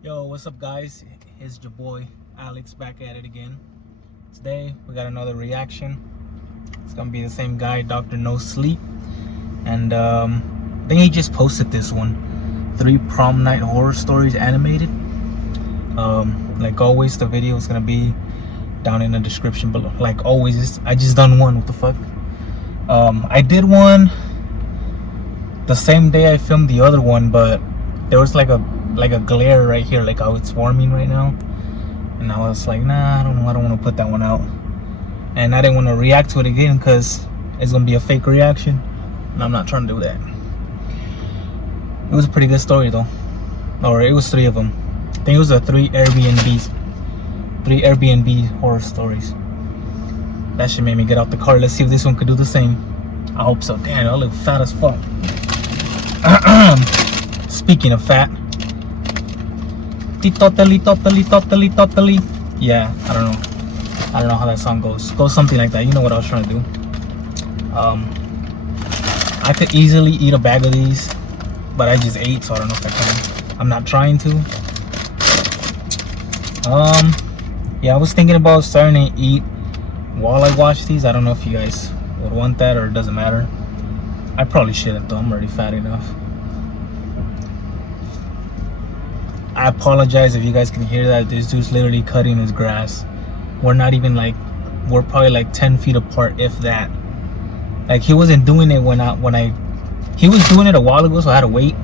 Yo, what's up, guys? It's your boy Alex back at it again. Today we got another reaction. It's gonna be the same guy, Dr. No Sleep, and I think he just posted this one: 3 prom night horror stories animated. Like always, the video is gonna be down in the description below. Like always, I just done one. What the fuck? I did one the same day I filmed the other one, but there was like a glare right here, like how it's warming right now, and I was like, nah, I don't want to put that one out, and I didn't want to react to it again because it's gonna be a fake reaction, and I'm not trying to do that. It was a pretty good story though, or it was 3 of them. I think it was 3 Airbnb horror stories. That shit made me get out the car. Let's see if this one could do the same. I hope so. Damn, I look fat as fuck. Speaking of fat, totally. Yeah, I don't know how that song goes. Goes something like that. You know what I was trying to do. I could easily eat a bag of these, but I just ate, so I don't know if I can. I'm not trying to. Yeah, I was thinking about starting to eat while I watch these. I don't know if you guys would want that, or it doesn't matter. I probably shouldn't though. I'm already fat enough. I apologize if you guys can hear that. This dude's literally cutting his grass. We're not even like, we're probably like 10 feet apart, if that. Like, he wasn't doing it he was doing it a while ago, so I had to wait.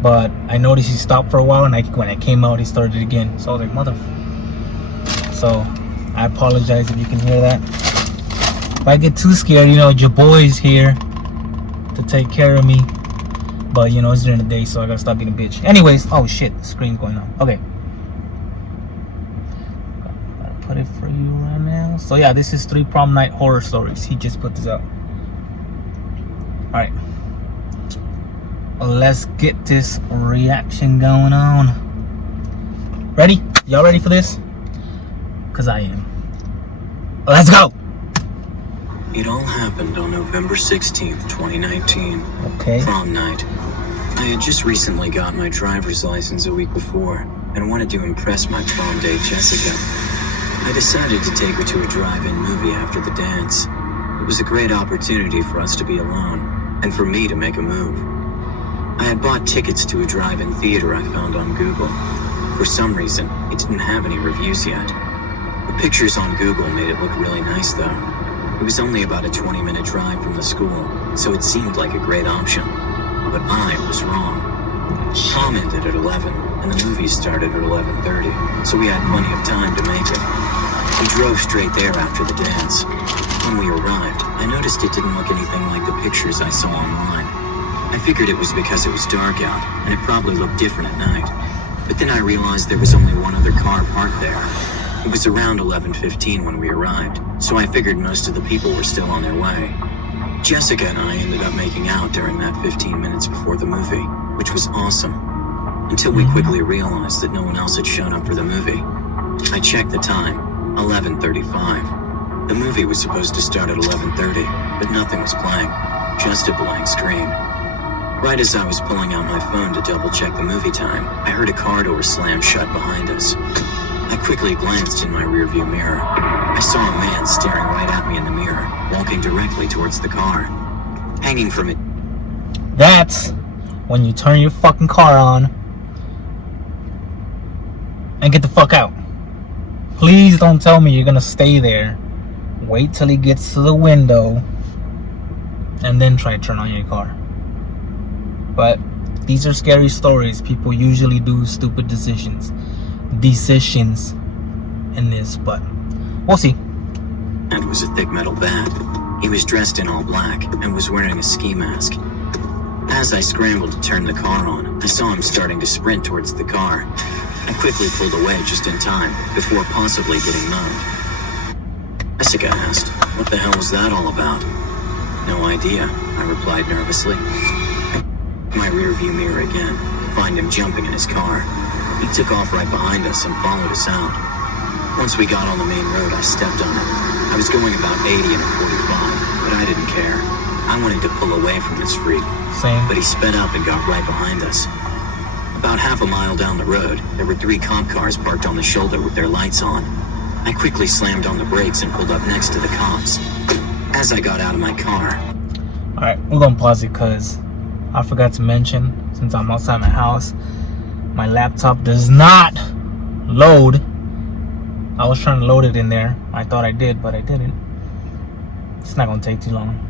But I noticed he stopped for a while, and when I came out, he started again. So I was like, mother. So I apologize if you can hear that. If I get too scared, you know, your boy's here to take care of me. But you know, it's during the day, so I gotta stop being a bitch. Anyways, oh shit, screen going on. Okay, gotta put it for you right now. So yeah, this is 3 prom night horror stories. He just put this up. All right, let's get this reaction going on. Ready? Y'all ready for this? Cause I am. Let's go. It all happened on November 16th, 2019. Okay. Prom night. I had just recently got my driver's license a week before and wanted to impress my prom date, Jessica. I decided to take her to a drive-in movie after the dance. It was a great opportunity for us to be alone and for me to make a move. I had bought tickets to a drive-in theater I found on Google. For some reason, it didn't have any reviews yet. The pictures on Google made it look really nice though. It was only about a 20-minute drive from the school, so it seemed like a great option. But I was wrong. Prom ended at 11, and the movie started at 11:30, so we had plenty of time to make it. We drove straight there after the dance. When we arrived, I noticed it didn't look anything like the pictures I saw online. I figured it was because it was dark out, and it probably looked different at night. But then I realized there was only one other car parked there. It was around 11:15 when we arrived, so I figured most of the people were still on their way. Jessica and I ended up making out during that 15 minutes before the movie, which was awesome. Until we quickly realized that no one else had shown up for the movie. I checked the time, 11:35. The movie was supposed to start at 11:30, but nothing was playing, just a blank screen. Right as I was pulling out my phone to double check the movie time, I heard a car door slam shut behind us. I quickly glanced in my rearview mirror. I saw a man staring right at me in the mirror, walking directly towards the car. Hanging from it. That's when you turn your fucking car on and get the fuck out. Please don't tell me you're gonna stay there. Wait till he gets to the window and then try to turn on your car. But these are scary stories. People usually do stupid decisions in this, but we'll see. And was a thick metal bat. He was dressed in all black and was wearing a ski mask. As I scrambled to turn the car on, I saw him starting to sprint towards the car. I quickly pulled away just in time before possibly getting mugged. Jessica asked, "What the hell was that all about?" "No idea," I replied nervously. I checked my rearview mirror again to find him jumping in his car. He took off right behind us and followed us out. Once we got on the main road, I stepped on it. I was going about 80 in a 45, but I didn't care. I wanted to pull away from this freak, Same. but he sped up and got right behind us. About half a mile down the road, there were 3 cop cars parked on the shoulder with their lights on. I quickly slammed on the brakes and pulled up next to the cops. As I got out of my car... Alright, we're gonna pause it because I forgot to mention, since I'm outside my house, my laptop does not load. I was trying to load it in there. I thought I did, but I didn't. It's not gonna take too long.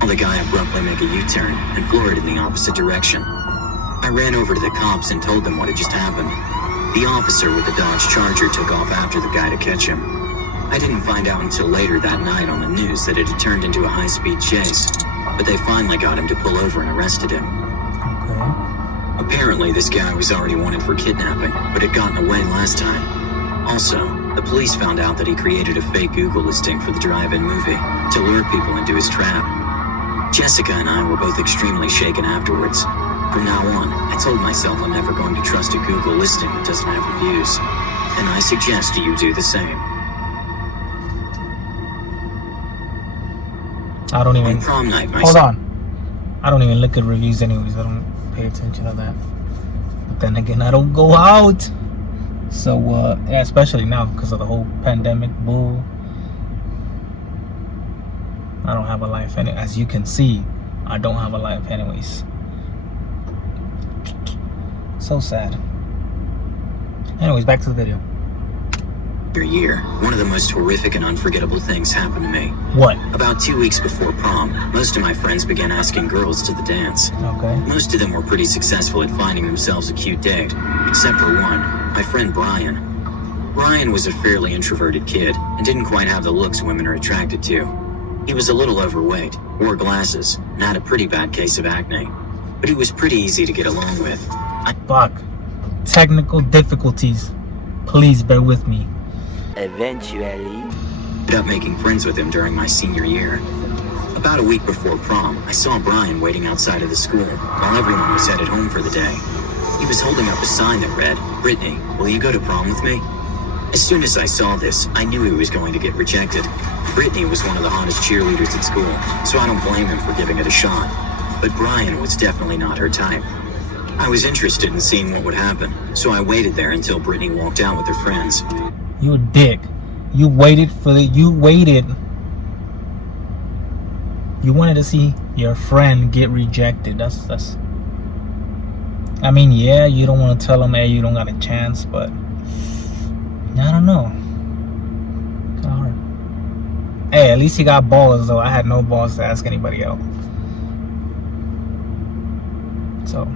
The guy abruptly make a U-turn and floored in the opposite direction. I ran over to the cops and told them what had just happened. The officer with the Dodge Charger took off after the guy to catch him. I didn't find out until later that night on the news that it had turned into a high-speed chase, but they finally got him to pull over and arrested him. Okay. Apparently, this guy was already wanted for kidnapping, but had gotten away last time. Also, the police found out that he created a fake Google listing for the drive-in movie to lure people into his trap. Jessica and I were both extremely shaken afterwards. From now on, I told myself I'm never going to trust a Google listing that doesn't have reviews, and I suggest you do the same. I don't even... On prom night, Hold on. I don't even look at reviews anyways. I don't pay attention to that. But then again, I don't go out. So, yeah, especially now because of the whole pandemic bull. I don't have a life any. As you can see, I don't have a life anyways. So sad. Anyways, back to the video. Year, one of the most horrific and unforgettable things happened to me. What? About 2 weeks before prom, most of my friends began asking girls to the dance. Okay. Most of them were pretty successful at finding themselves a cute date, except for one, my friend Brian. Brian was a fairly introverted kid and didn't quite have the looks women are attracted to. He was a little overweight, wore glasses, and had a pretty bad case of acne. But he was pretty easy to get along with. Fuck. Technical difficulties. Please bear with me. Eventually, I ended up making friends with him during my senior year. About a week before prom, I saw Brian waiting outside of the school while everyone was headed home for the day. He was holding up a sign that read, "Brittany, will you go to prom with me?" As soon as I saw this, I knew he was going to get rejected. Brittany was one of the hottest cheerleaders at school, so I don't blame him for giving it a shot. But Brian was definitely not her type. I was interested in seeing what would happen, so I waited there until Brittany walked out with her friends. You a dick. You waited for the... You waited. You wanted to see your friend get rejected. That's... I mean, yeah, you don't want to tell them, hey, you don't got a chance, but... I don't know. It's hard. Hey, at least he got balls, though. I had no balls to ask anybody else. So...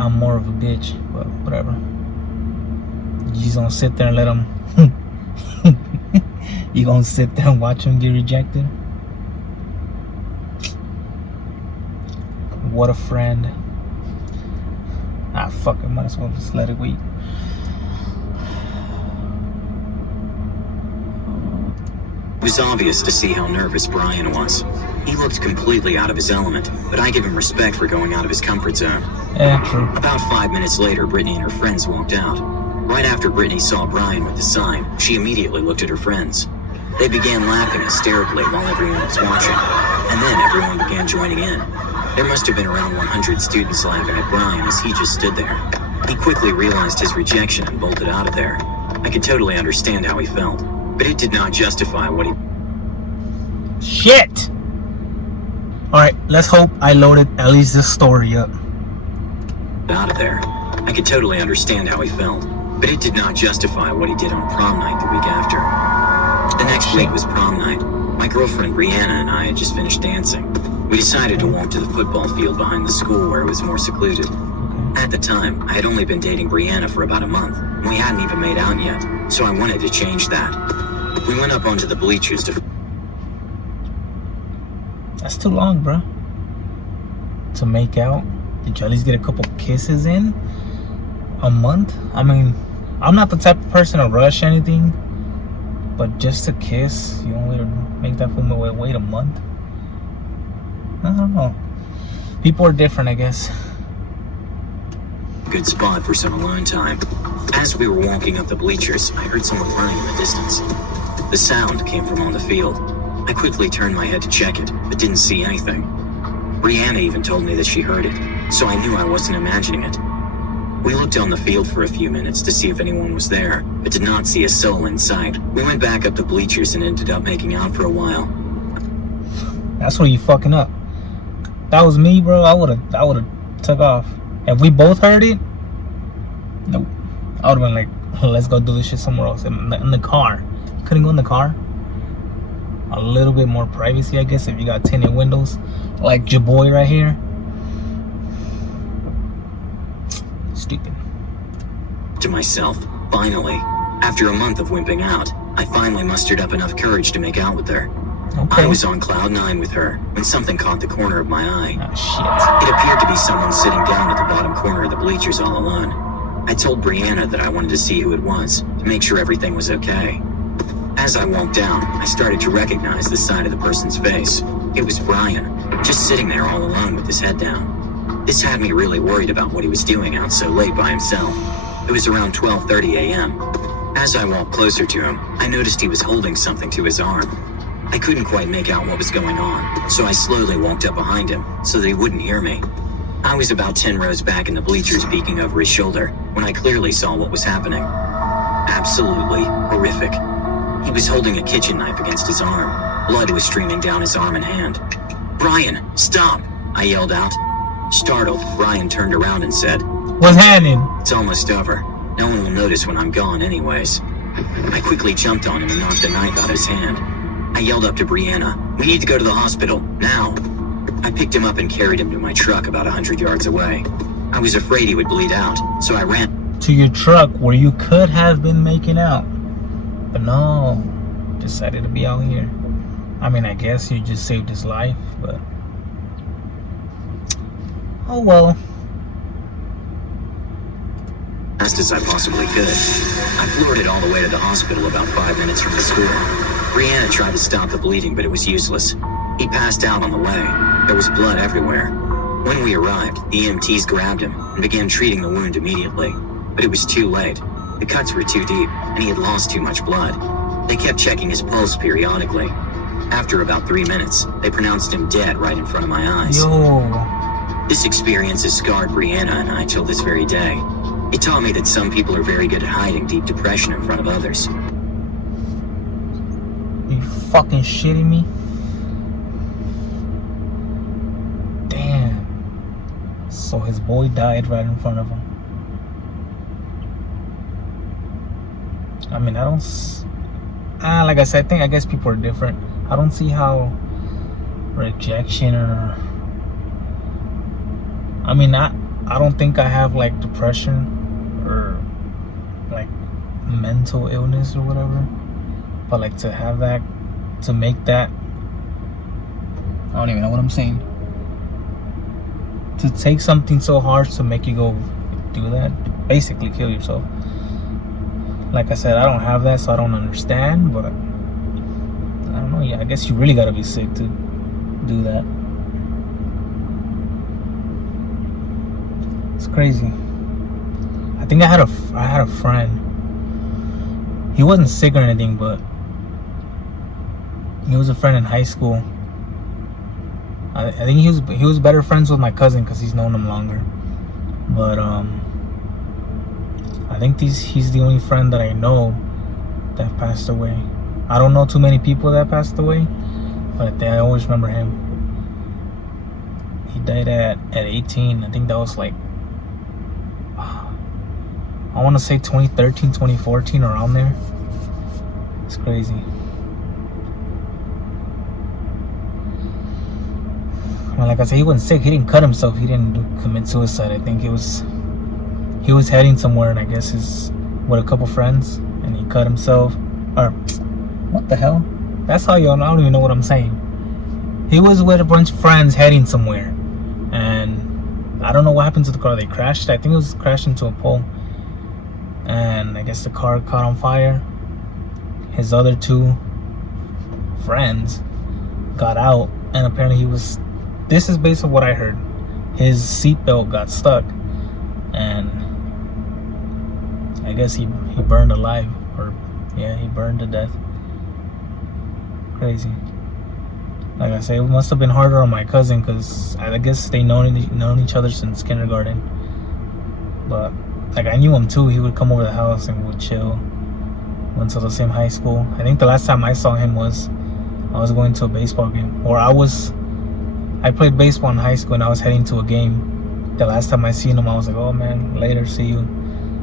I'm more of a bitch, but whatever. You just gonna sit there and let him... You gonna sit there and watch him get rejected? What a friend. Ah, fuck it. Might as well just let it wait. It was obvious to see how nervous Brian was. He looked completely out of his element, but I give him respect for going out of his comfort zone. Yeah, true. About 5 minutes later, Brittany and her friends walked out. Right after Brittany saw Brian with the sign, she immediately looked at her friends. They began laughing hysterically while everyone was watching, and then everyone began joining in. There must have been around 100 students laughing at Brian as he just stood there. He quickly realized his rejection and bolted out of there. I could totally understand how he felt, but it did not justify what he... Shit! Alright, let's hope I loaded at least this story up. Out of there. I could totally understand how he felt, but it did not justify what he did on prom night the week after. The next week was prom night. My girlfriend Brianna and I had just finished dancing. We decided to walk to the football field behind the school where it was more secluded. At the time, I had only been dating Brianna for about a month, and we hadn't even made out yet, so I wanted to change that. We went up onto the bleachers to... That's too long, bro. To make out? Did you at least get a couple kisses in? A month? I mean, I'm not the type of person to rush anything, but just a kiss, you want me to make that fool wait a month? I don't know. People are different, I guess. Good spot for some alone time. As we were walking up the bleachers, I heard someone running in the distance. The sound came from on the field. I quickly turned my head to check it, but didn't see anything. Brianna even told me that she heard it. so I knew I wasn't imagining it. We looked on the field for a few minutes to see if anyone was there, but did not see a soul in sight. We went back up the bleachers and ended up making out for a while. That's where you fucking up. That was me, bro. I would've took off. If we both heard it, nope. I would've been like, let's go do this shit somewhere else. In the car. Couldn't go in the car. A little bit more privacy, I guess, if you got tinted windows, like your boy right here. Stupid. To myself, finally, after a month of wimping out, I finally mustered up enough courage to make out with her. Okay. I was on cloud 9 with her when something caught the corner of my eye. Oh, shit. It appeared to be someone sitting down at the bottom corner of the bleachers all alone. I told Brianna that I wanted to see who it was, to make sure everything was okay. As I walked down, I started to recognize the side of the person's face. It was Brian, just sitting there all alone with his head down. This had me really worried about what he was doing out so late by himself. It was around 12:30 a.m. As I walked closer to him, I noticed he was holding something to his arm. I couldn't quite make out what was going on, so I slowly walked up behind him so that he wouldn't hear me. I was about 10 rows back in the bleachers peeking over his shoulder when I clearly saw what was happening. Absolutely horrific. He was holding a kitchen knife against his arm. Blood was streaming down his arm and hand. "Brian, stop!" I yelled out. Startled, Brian turned around and said, What's happening? "It's almost over. No one will notice when I'm gone anyways." I quickly jumped on him and knocked the knife out of his hand. I yelled up to Brianna, "We need to go to the hospital, now." I picked him up and carried him to my truck about 100 yards away. I was afraid he would bleed out, so I ran To your truck where you could have been making out. But no, decided to be out here. I mean, I guess you just saved his life, but oh well. as fast as I possibly could. I floored it all the way to the hospital about 5 minutes from the school. Brianna tried to stop the bleeding, but it was useless. He passed out on the way. There was blood everywhere. When we arrived, the EMTs grabbed him and began treating the wound immediately. But it was too late. The cuts were too deep, and he had lost too much blood. They kept checking his pulse periodically. After about 3 minutes, they pronounced him dead right in front of my eyes. Yo. This experience has scarred Brianna and I till this very day. It taught me that some people are very good at hiding deep depression in front of others. You fucking shitting me? Damn. So his boy died right in front of him. I mean, I don't... like I said, I guess people are different. I don't see how rejection or... I mean, I don't think I have like depression or like mental illness or whatever, but like to have that, to make that, I don't even know what I'm saying, to take something so harsh to make you go do that, basically kill yourself. Like I said, I don't have that, so I don't understand, but I don't know. Yeah, I guess you really gotta be sick to do that. It's crazy. I think I had a friend. He wasn't sick or anything, but he was a friend in high school. I think he was better friends with my cousin because he's known him longer. But I think he's the only friend that I know that passed away. I don't know too many people that passed away, but I always remember him. He died at 18. I think that was like, I want to say 2013, 2014, around there. It's crazy. Well, like I said, he wasn't sick. He didn't cut himself. He didn't commit suicide. I think he was heading somewhere, and I guess with a couple friends, and he cut himself. Or what the hell? That's how y'all know. I don't even know what I'm saying. He was with a bunch of friends heading somewhere, and I don't know what happened to the car. They crashed. I think it was crashed into a pole. And I guess the car caught on fire. His other two friends got out, and apparently this is based on what I heard, his seatbelt got stuck, and I guess he burned alive, or yeah, he burned to death. Crazy. Like I say, it must have been harder on my cousin because I guess they known each other since kindergarten. But like I knew him too. He would come over the house and we would chill. Went to the same high school. I think the last time I saw him was I was going to a baseball game, or I played baseball in high school and I was heading to a game. The last time I seen him, I was like, oh man, later, see you.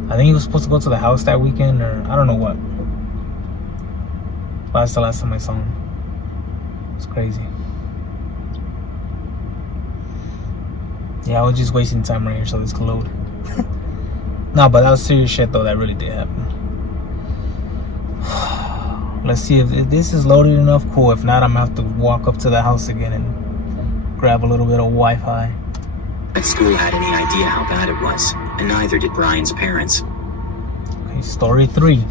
I think he was supposed to go to the house that weekend, or I don't know what. But that's the last time I saw him. It's crazy. Yeah, I was just wasting time right here so this could load. No, but that was serious shit though. That really did happen. Let's see if this is loaded enough. Cool. If not, I'm gonna have to walk up to the house again and grab a little bit of Wi-Fi. At school had any idea how bad it was, and neither did Brian's parents. Okay, story 3.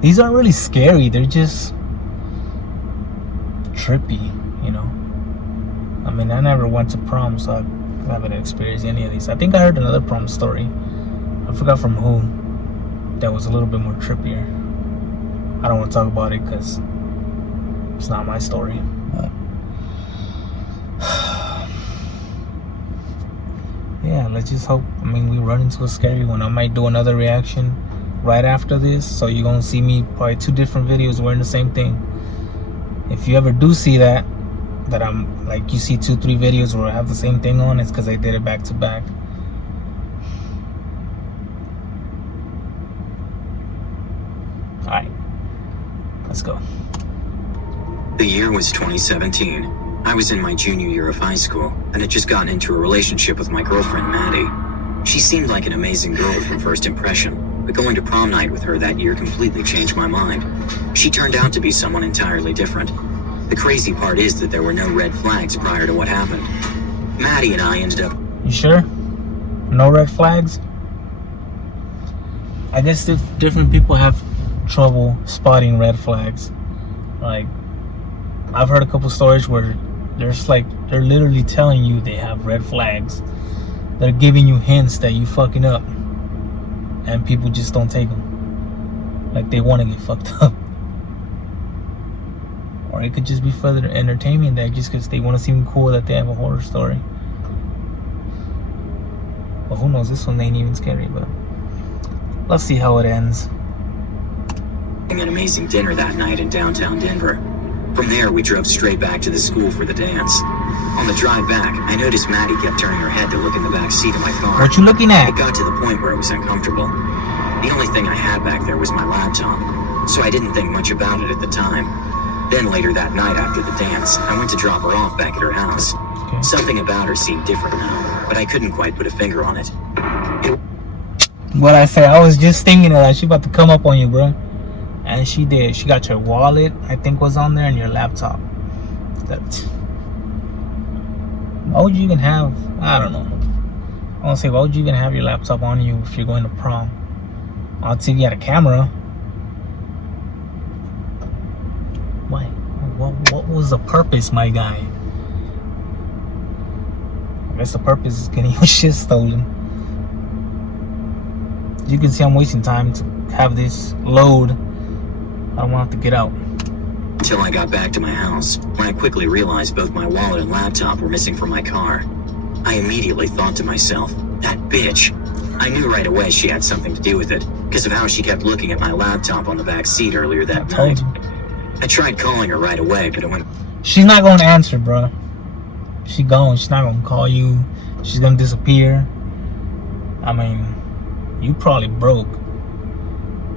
These aren't really scary. They're just trippy, you know. I mean, I never went to prom, so I haven't experienced any of these. I think I heard another prom story. I forgot from who. That was a little bit more trippier. I don't want to talk about it because it's not my story. Yeah, let's just hope. I mean, we run into a scary one. I might do another reaction right after this, so you're gonna see me probably 2 different videos wearing the same thing. If you ever do see that I'm like, you see 2-3 videos where I have the same thing on, it's because I did it back to back. Alright, let's go. The year was 2017. I was in my junior year of high school and had just gotten into a relationship with my girlfriend, Maddie. She seemed like an amazing girl from first impression, but going to prom night with her that year completely changed my mind. She turned out to be someone entirely different. The crazy part is that there were no red flags prior to what happened. Maddie and I ended up... You sure? No red flags? I guess different people have trouble spotting red flags. Like, I've heard a couple stories where they're literally telling you they have red flags. They're giving you hints that you fucking up, and people just don't take them. Like, they want to get fucked up. Or it could just be for their entertainment, that just because they want to seem cool that they have a horror story. But who knows, this one ain't even scary, but let's see how it ends. An amazing dinner that night in downtown Denver. From there, we drove straight back to the school for the dance. On the drive back, I noticed Maddie kept turning her head to look in the back seat of my car. What you looking at? It got to the point where it was uncomfortable. The only thing I had back there was my laptop, so I didn't think much about it at the time. Then later that night after the dance, I went to drop her off back at her house. Okay. Something about her seemed different now, but I couldn't quite put a finger on it. What I say, I was just thinking that she about to come up on you, bro. And she did. She got your wallet, I think, was on there, and your laptop. Why would you even have, I don't know. I want to say, why would you even have your laptop on you if you're going to prom? I'll see if you had a camera. Why? What was the purpose, my guy? I guess the purpose is getting your shit stolen. You can see I'm wasting time to have this load. I don't want to have to get out. Until I got back to my house, when I quickly realized both my wallet and laptop were missing from my car. I immediately thought to myself, that bitch. I knew right away she had something to do with it, because of how she kept looking at my laptop on the back seat earlier that night. I tried calling her right away, but it went... She's not going to answer, bro. She's gone. She's not going to call you. She's going to disappear. I mean, you probably broke.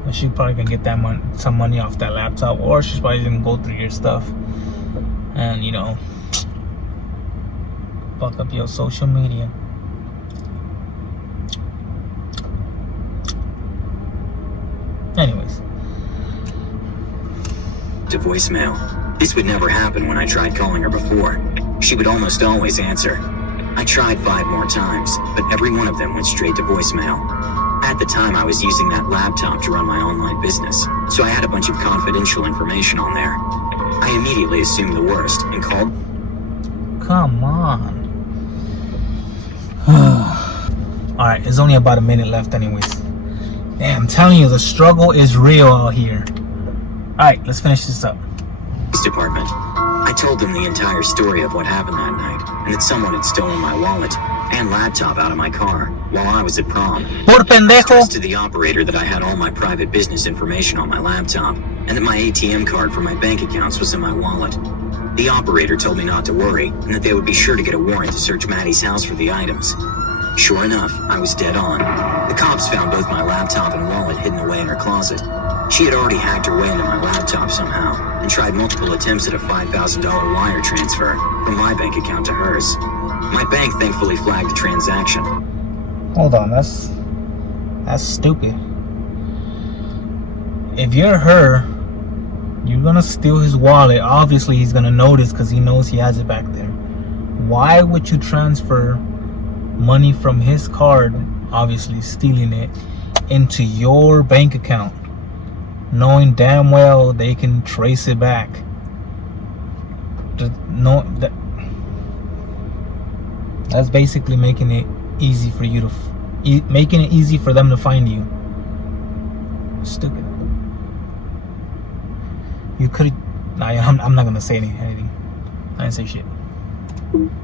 But she probably gonna get that some money off that laptop, or she's probably gonna go through your stuff and, you know, fuck up your social media. Anyways, to voicemail. This would never happen when I tried calling her before. She would almost always answer. I tried 5 more times, but every one of them went straight to voicemail. At the time, I was using that laptop to run my online business, so I had a bunch of confidential information on there. I immediately assumed the worst and called... Come on. Alright, there's only about a minute left anyways. Damn, I'm telling you, the struggle is real out here. Alright, let's finish this up. department. I told them the entire story of what happened that night, and that someone had stolen my wallet and laptop out of my car while I was at prom. Por I pendejo. stressed to the operator that I had all my private business information on my laptop, and that my ATM card for my bank accounts was in my wallet. The operator told me not to worry, and that they would be sure to get a warrant to search Maddie's house for the items. Sure enough, I was dead on. The cops found both my laptop and wallet hidden away in her closet. She had already hacked her way into my laptop somehow, and tried multiple attempts at a $5,000 wire transfer from my bank account to hers. My bank thankfully flagged the transaction. Hold on, that's stupid. If you're her, you're gonna steal his wallet. Obviously, he's gonna notice because he knows he has it back there. Why would you transfer money from his card, obviously stealing it, into your bank account, knowing damn well they can trace it back? That's basically making it easy for you to, making it easy for them to find you. Stupid. You could. I'm not gonna say anything. I didn't say shit.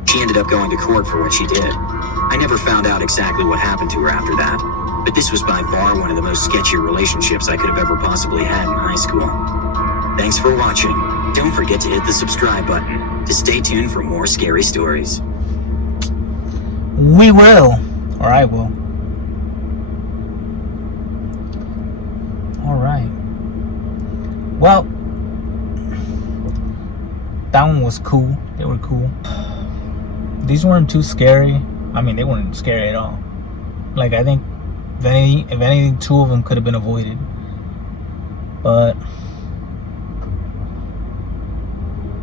She ended up going to court for what she did. I never found out exactly what happened to her after that, but this was by far one of the most sketchy relationships I could have ever possibly had in high school. Thanks for watching. Don't forget to hit the subscribe button to stay tuned for more scary stories. We will, or I will. All right. Well, that one was cool. They were cool. These weren't too scary. I mean, they weren't scary at all. Like, I think, if anything, two of them could have been avoided. But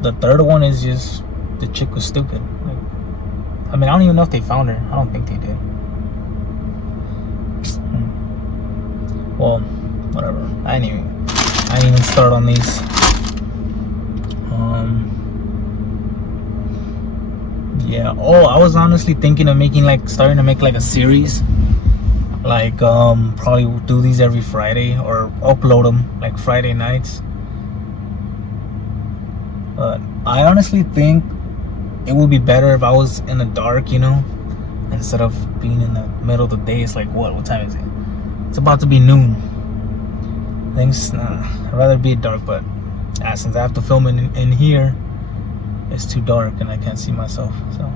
the third one is just, the chick was stupid. Like, I mean, I don't even know if they found her. I don't think they did. Well, whatever. I didn't even start on these. Yeah. Oh, I was honestly thinking of starting to make like a series. Like, probably do these every Friday or upload them like Friday nights. But I honestly think it would be better if I was in the dark, you know, instead of being in the middle of the day. It's like, what time is it? It's about to be noon. I'd rather be dark, but since I have to film in here, it's too dark and I can't see myself. So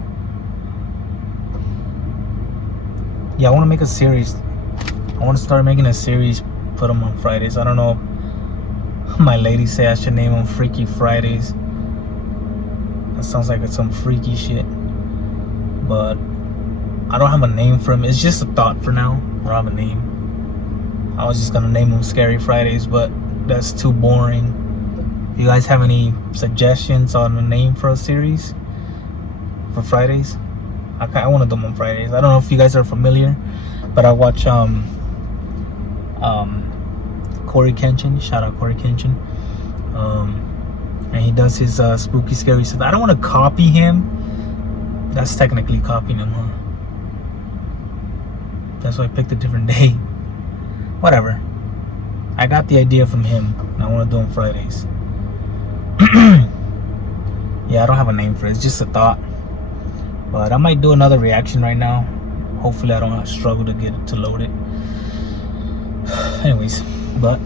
yeah, I want to make a series. I want to start making a series, put them on Fridays. I don't know, my lady say I should name them Freaky Fridays. That sounds like it's some freaky shit, but I don't have a name for them. It's just a thought for now. I don't have a name. I was just gonna name them Scary Fridays, but that's too boring. If you guys have any suggestions on a name for a series for Fridays, I want to do them on Fridays. I don't know if you guys are familiar, but I watch Corey Kenshin. Shout out Corey Kenshin. And he does his spooky scary stuff. I don't want to copy him. That's technically copying him, huh? That's why I picked a different day. Whatever. I got the idea from him, and I want to do them Fridays. Yeah, I don't have a name for it. It's just a thought. But I might do another reaction right now. Hopefully I don't struggle to get it to load it. Anyways, but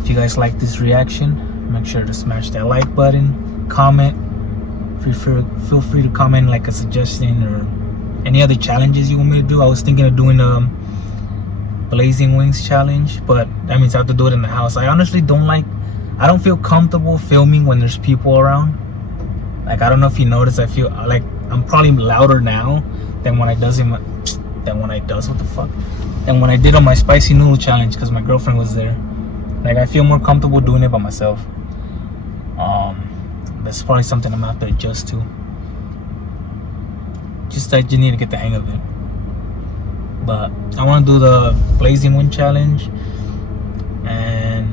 if you guys like this reaction, make sure to smash that like button, comment. Feel free to comment like a suggestion or any other challenges you want me to do. I was thinking of doing a Blazing Wings challenge, but that means I have to do it in the house. I honestly don't feel comfortable filming when there's people around. Like, I don't know if you notice, I feel like I'm probably louder now than when I did on my spicy noodle challenge, because my girlfriend was there. Like, I feel more comfortable doing it by myself. That's probably something I'm gonna have to adjust to. I just need to get the hang of it. But I want to do the Blazing Wind challenge, and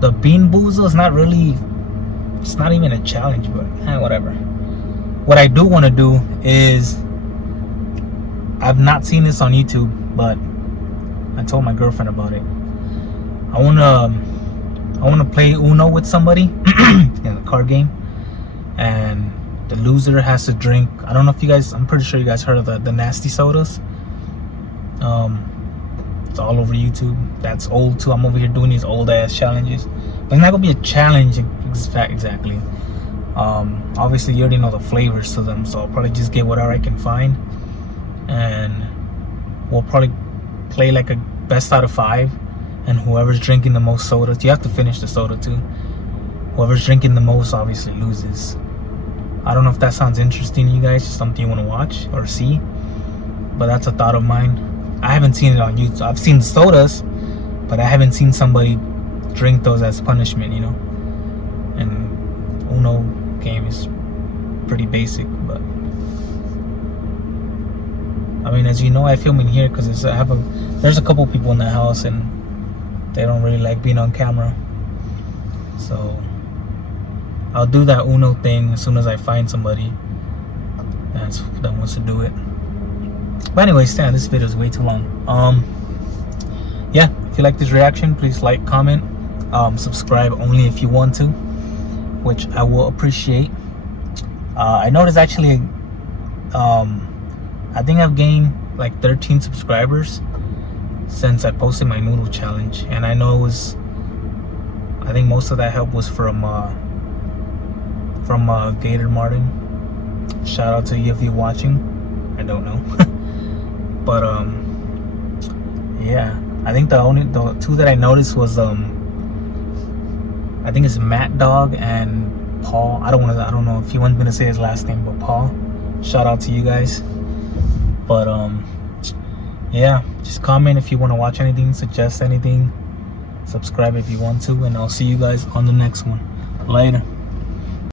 the Bean Boozle is not really, it's not even a challenge, but whatever. What I do want to do is, I've not seen this on YouTube, but I told my girlfriend about it. I want to I want to play Uno with somebody in a card game, and the loser has to drink. I don't know if you guys. I'm pretty sure you guys heard of the nasty sodas. It's all over YouTube. That's old too. I'm over here doing these old ass challenges, but it's not gonna be a challenge exactly. Obviously you already know the flavors to them, so I'll probably just get whatever I can find, and we'll probably play like a best out of 5, and whoever's drinking the most sodas, you have to finish the soda too. Whoever's drinking the most obviously loses. I don't know if that sounds interesting to you guys, just something you want to watch or see, but that's a thought of mine. I haven't seen it on YouTube. I've seen the sodas, but I haven't seen somebody drink those as punishment, you know. And Uno game is pretty basic, but I mean, as you know, I film in here because there's a couple people in the house and they don't really like being on camera, so I'll do that Uno thing as soon as I find somebody that wants to do it. But anyways, damn, this video is way too long. Yeah, if you like this reaction, please like, comment, subscribe only if you want to, which I will appreciate. I noticed actually, I think I've gained like 13 subscribers since I posted my noodle challenge, and I know I think most of that help was from Gator Martin. Shout out to you if you're watching. I don't know. But yeah, I think the two that I noticed was I think it's Matt Dog and Paul. I don't know if he wants me to say his last name, but Paul. Shout out to you guys. But yeah, just comment if you want to watch anything, suggest anything, subscribe if you want to, and I'll see you guys on the next one. Later.